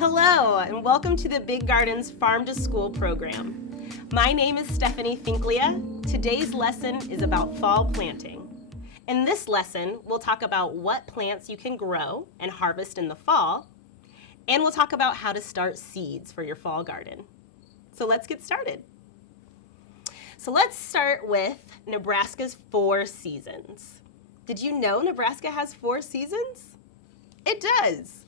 Hello, and welcome to the Big Gardens Farm to School program. My name is Stephanie Finklia. Today's lesson is about fall planting. In this lesson, we'll talk about what plants you can grow and harvest in the fall, and we'll talk about how to start seeds for your fall garden. So let's get started. So let's start with Nebraska's 4 seasons. Did you know Nebraska has 4 seasons? It does.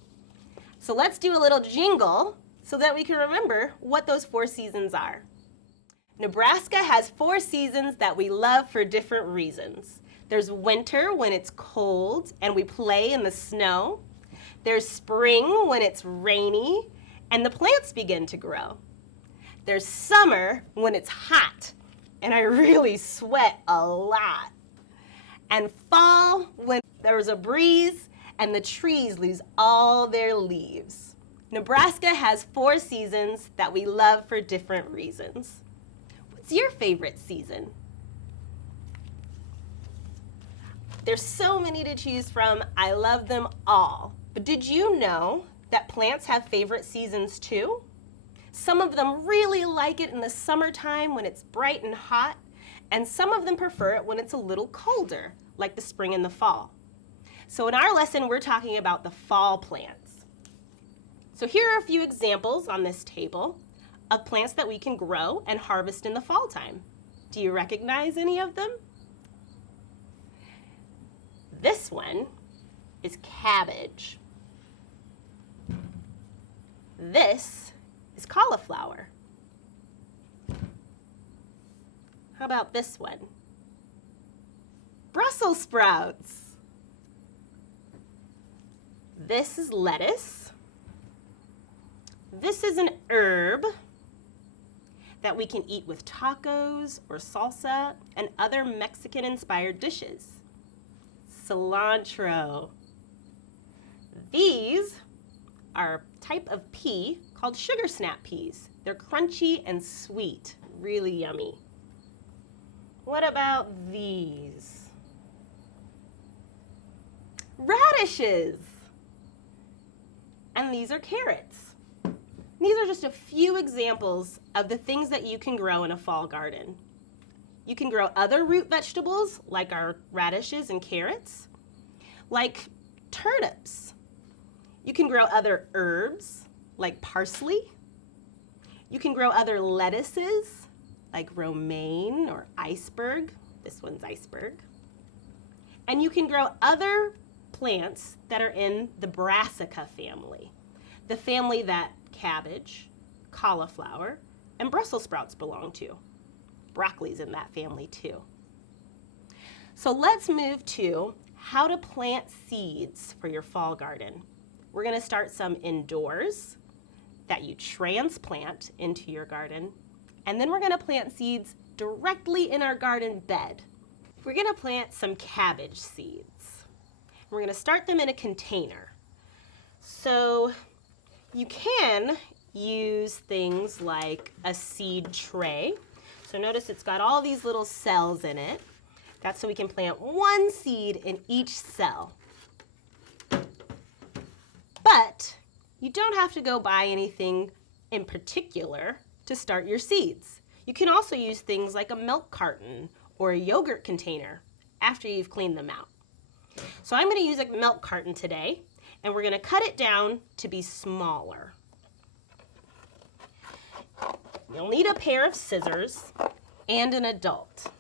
So let's do a little jingle so that we can remember what those 4 seasons are. Nebraska has 4 seasons that we love for different reasons. There's winter when it's cold and we play in the snow. There's spring when it's rainy and the plants begin to grow. There's summer when it's hot and I really sweat a lot. And fall when there's a breeze and the trees lose all their leaves. Nebraska has 4 seasons that we love for different reasons. What's your favorite season? There's so many to choose from. I love them all. But did you know that plants have favorite seasons too? Some of them really like it in the summertime when it's bright and hot, and some of them prefer it when it's a little colder, like the spring and the fall. So in our lesson, we're talking about the fall plants. So here are a few examples on this table of plants that we can grow and harvest in the fall time. Do you recognize any of them? This one is cabbage. This is cauliflower. How about this one? Brussels sprouts. This is lettuce. This is an herb that we can eat with tacos or salsa and other Mexican-inspired dishes. Cilantro. These are a type of pea called sugar snap peas. They're crunchy and sweet, really yummy. What about these? Radishes. And these are carrots. These are just a few examples of the things that you can grow in a fall garden. You can grow other root vegetables like our radishes and carrots, like turnips. You can grow other herbs like parsley. You can grow other lettuces like romaine or iceberg. This one's iceberg. And you can grow other plants that are in the Brassica family, the family that cabbage, cauliflower, and Brussels sprouts belong to. Broccoli's in that family too. So let's move to how to plant seeds for your fall garden. We're going to start some indoors that you transplant into your garden, and then we're going to plant seeds directly in our garden bed. We're going to plant some cabbage seeds. We're going to start them in a container. So you can use things like a seed tray. So notice it's got all these little cells in it. That's so we can plant 1 seed in each cell. But you don't have to go buy anything in particular to start your seeds. You can also use things like a milk carton or a yogurt container after you've cleaned them out. So I'm going to use a milk carton today, and we're going to cut it down to be smaller. You'll need a pair of scissors and an adult.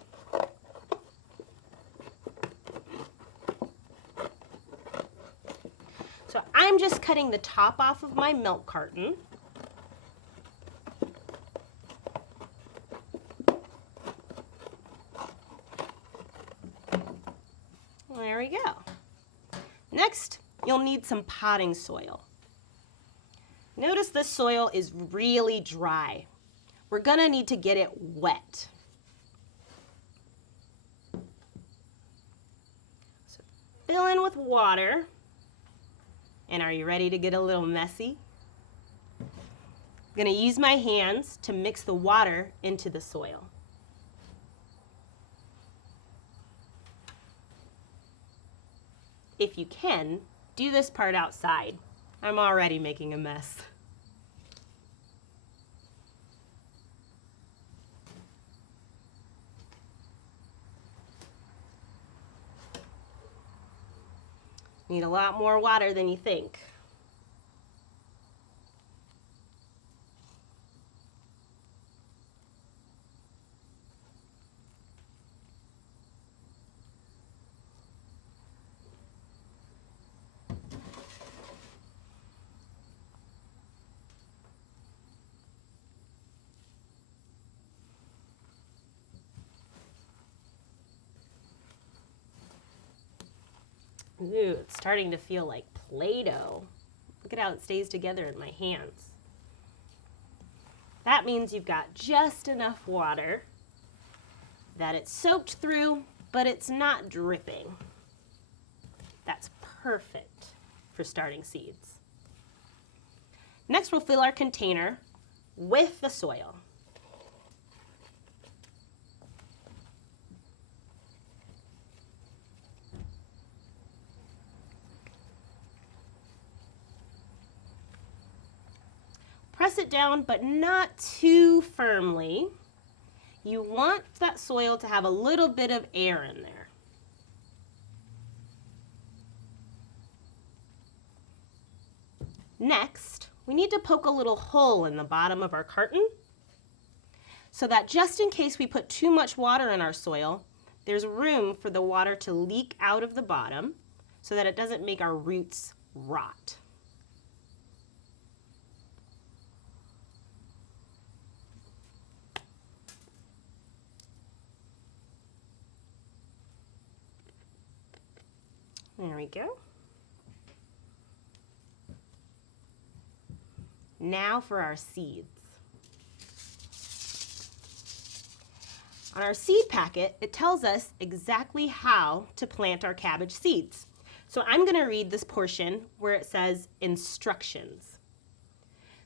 So I'm just cutting the top off of my milk carton. There we go. Next, you'll need some potting soil. Notice this soil is really dry. We're gonna need to get it wet. So fill in with water. And are you ready to get a little messy? I'm gonna use my hands to mix the water into the soil. If you can, do this part outside. I'm already making a mess. Need a lot more water than you think. Ooh, it's starting to feel like Play-Doh. Look at how it stays together in my hands. That means you've got just enough water that it's soaked through, but it's not dripping. That's perfect for starting seeds. Next, we'll fill our container with the soil. Press it down, but not too firmly. You want that soil to have a little bit of air in there. Next, we need to poke a little hole in the bottom of our carton so that just in case we put too much water in our soil, there's room for the water to leak out of the bottom so that it doesn't make our roots rot. There we go. Now for our seeds. On our seed packet, it tells us exactly how to plant our cabbage seeds. So I'm going to read this portion where it says instructions.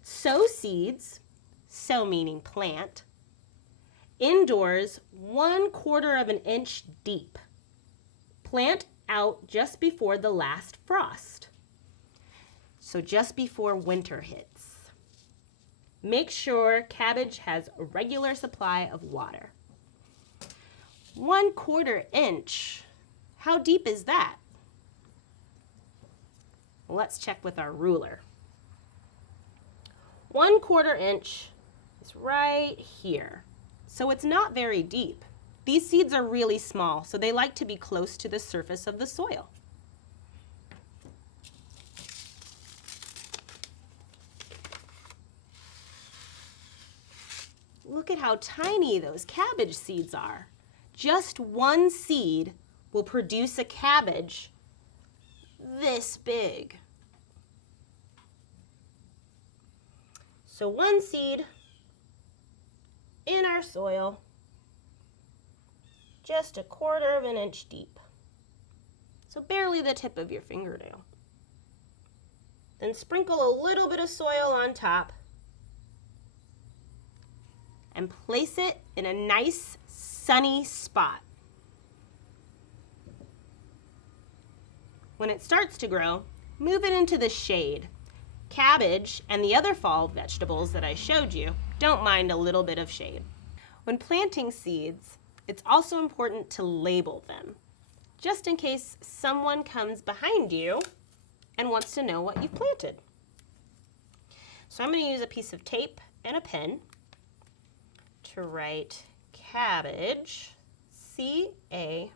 Sow seeds, sow meaning plant, indoors 1/4 of an inch deep. Plant out just before the last frost. So just before winter hits. Make sure cabbage has a regular supply of water. 1/4 inch. How deep is that? Let's check with our ruler. 1/4 inch is right here. So it's not very deep. These seeds are really small, so they like to be close to the surface of the soil. Look at how tiny those cabbage seeds are. Just one seed will produce a cabbage this big. So one seed in our soil, just 1/4 of an inch deep. So barely the tip of your fingernail. Then sprinkle a little bit of soil on top and place it in a nice sunny spot. When it starts to grow, move it into the shade. Cabbage and the other fall vegetables that I showed you don't mind a little bit of shade. When planting seeds, it's also important to label them, just in case someone comes behind you and wants to know what you've planted. So I'm going to use a piece of tape and a pen to write cabbage, C-A-B-B-A-G-E.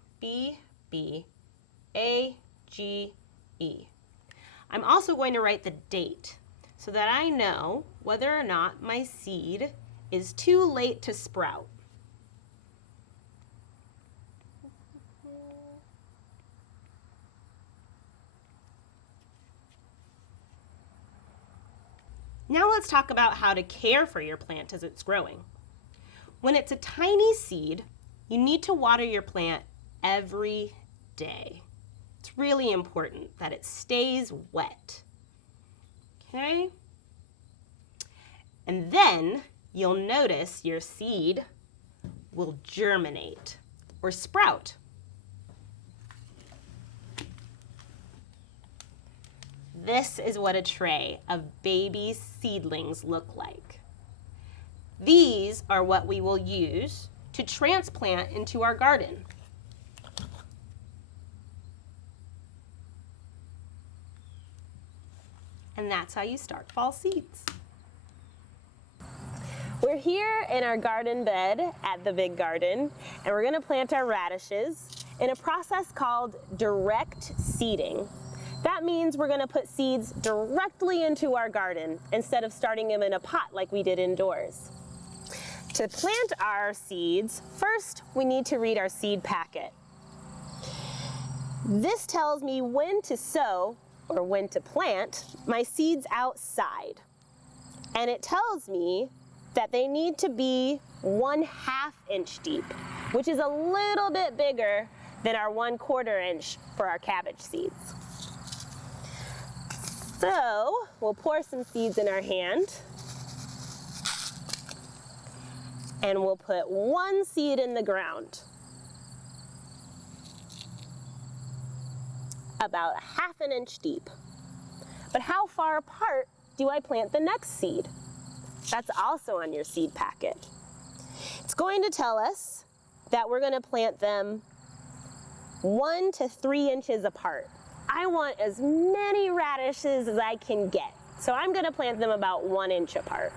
I'm also going to write the date so that I know whether or not my seed is too late to sprout. Now let's talk about how to care for your plant as it's growing. When it's a tiny seed, you need to water your plant every day. It's really important that it stays wet. Okay? And then you'll notice your seed will germinate or sprout. This is what a tray of baby seedlings look like. These are what we will use to transplant into our garden. And that's how you start fall seeds. We're here in our garden bed at the Big Garden, and we're gonna plant our radishes in a process called direct seeding. That means we're gonna put seeds directly into our garden instead of starting them in a pot like we did indoors. To plant our seeds, first we need to read our seed packet. This tells me when to sow, or when to plant, my seeds outside. And it tells me that they need to be 1/2 inch deep, which is a little bit bigger than our 1/4 inch for our cabbage seeds. So we'll pour some seeds in our hand, and we'll put one seed in the ground, about 1/2 inch deep. But how far apart do I plant the next seed? That's also on your seed packet. It's going to tell us that we're going to plant them 1 to 3 inches apart. I want as many radishes as I can get, so I'm going to plant them about 1 inch apart.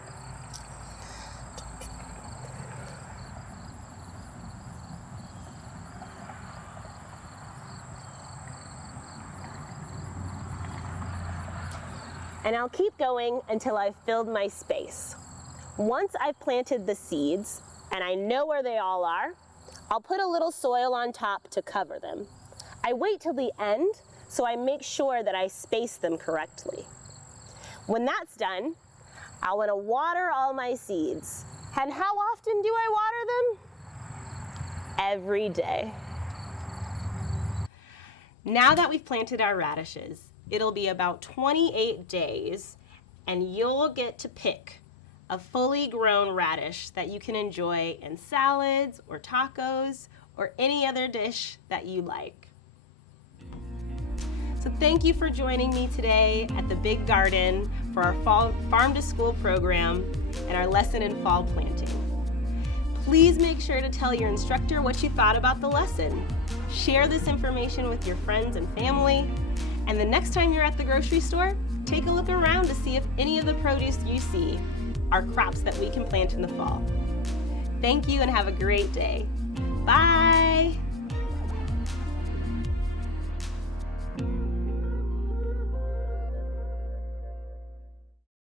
And I'll keep going until I've filled my space. Once I've planted the seeds, and I know where they all are, I'll put a little soil on top to cover them. I wait till the end, so I make sure that I space them correctly. When that's done, I want to water all my seeds. And how often do I water them? Every day. Now that we've planted our radishes, it'll be about 28 days, and you'll get to pick a fully grown radish that you can enjoy in salads or tacos or any other dish that you like. So thank you for joining me today at the Big Garden for our fall Farm to School program and our lesson in fall planting. Please make sure to tell your instructor what you thought about the lesson. Share this information with your friends and family. And the next time you're at the grocery store, take a look around to see if any of the produce you see are crops that we can plant in the fall. Thank you and have a great day. Bye.